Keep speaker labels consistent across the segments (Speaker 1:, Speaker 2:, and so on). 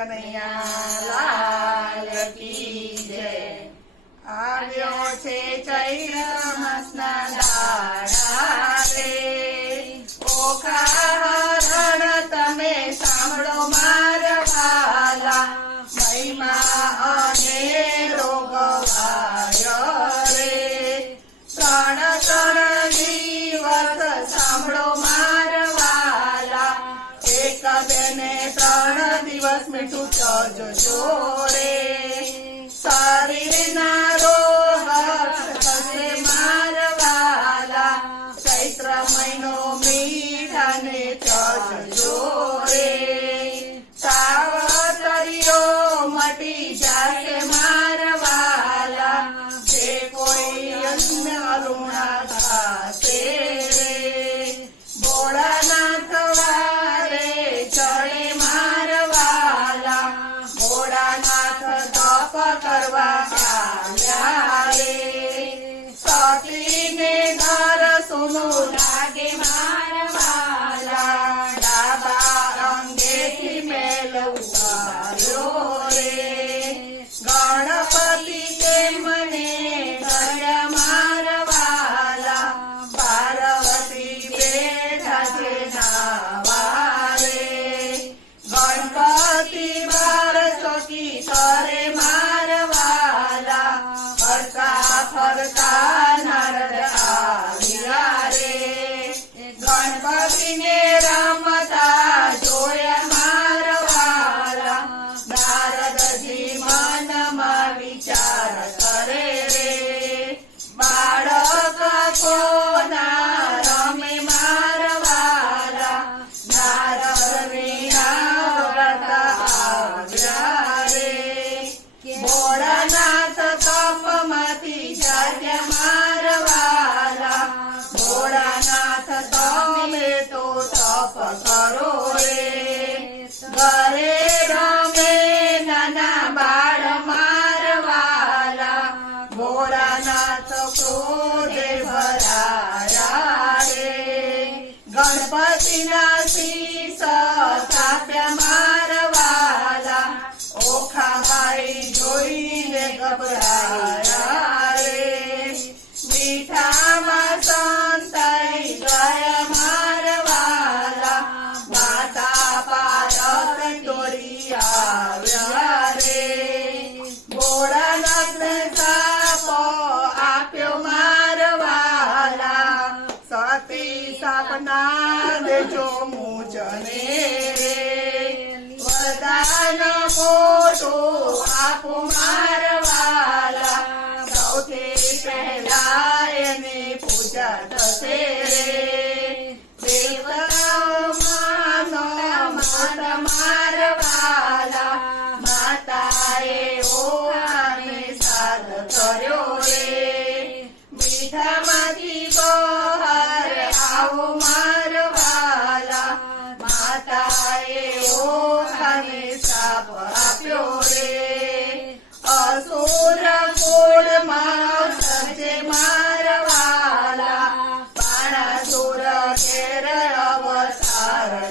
Speaker 1: કનૈયાલાલ કી જય. આવ્યો છે ચૈત્ર મસના દિવસ મીઠું ચજો રે. સારી રોગ કરવા અંગેથી મેલ ઉતાર્યો રે ગણપતિ તેમને કર્યા મારવાલા પાર્વતી બેઠા છે નાવા ગણપતિ બાર ચોકી કરે મારવાલા ફરતા નારદ આવ્યા રે ગણપતિને રમતા જોયા મારવાલા નારદજી મનમાં વિચાર કરે રે. બાળક કોના રમે મારવાલા નારદ વિના આવ્યા રે. ભોળાનાથ રે ઘરે રમે નાના બાળ મારવાલા તો ક્રોધે રે. ગણપતિના સાપના દેજો મૂજને. વરદાન મોટો આપો મારવાલા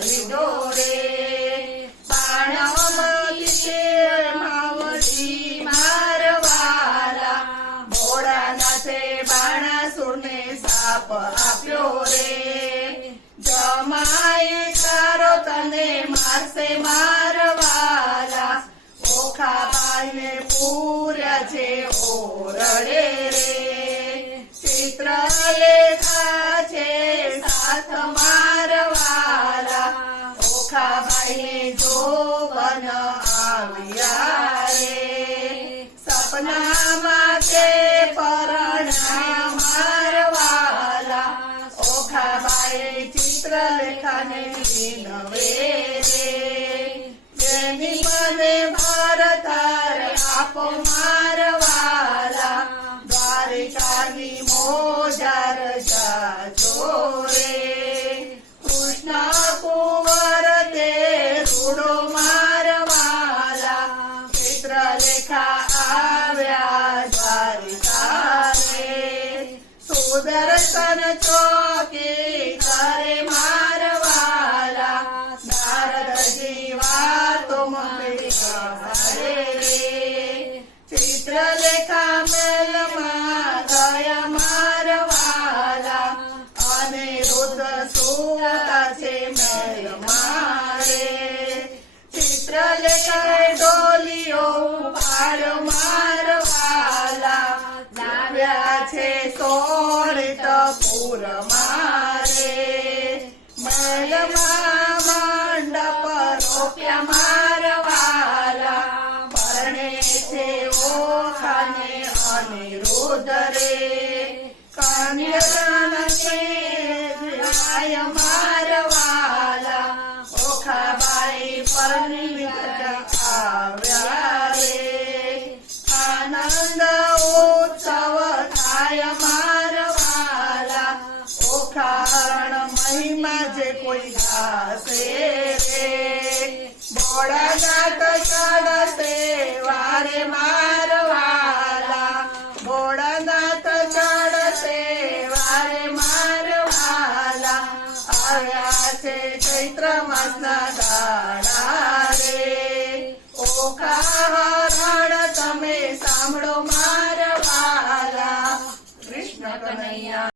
Speaker 1: લીધો રે પાણમતી માવડી મારવાલા. ભોળાનાથે બાણાસુરને સાપ આપ્યો રે. જમાય તારો તને મારશે મારવાલા. ઓખાબાઈને પૂર્યા છે ઓરડે રે. ચિત્રલેખા સુદર્શન ચોકી કરે મારવાલા હરે ચિત્રલેખા મેલમાં ગયા મારવાલા અને રુદ્ર સુતા છે છે સોળિત પૂર મારે મલમાં મંડપ રોપ્યા મારવાલા काने आने रोदरे कान्यरानसे राय मारवाला. ओखाबाई परमित आव्यारे आनंद उत्सव थाय मारवाला. ओखाण महिमा जे कोई घासे रे. जात चढते वारे मा આવ્યા છે ચૈત્ર માસના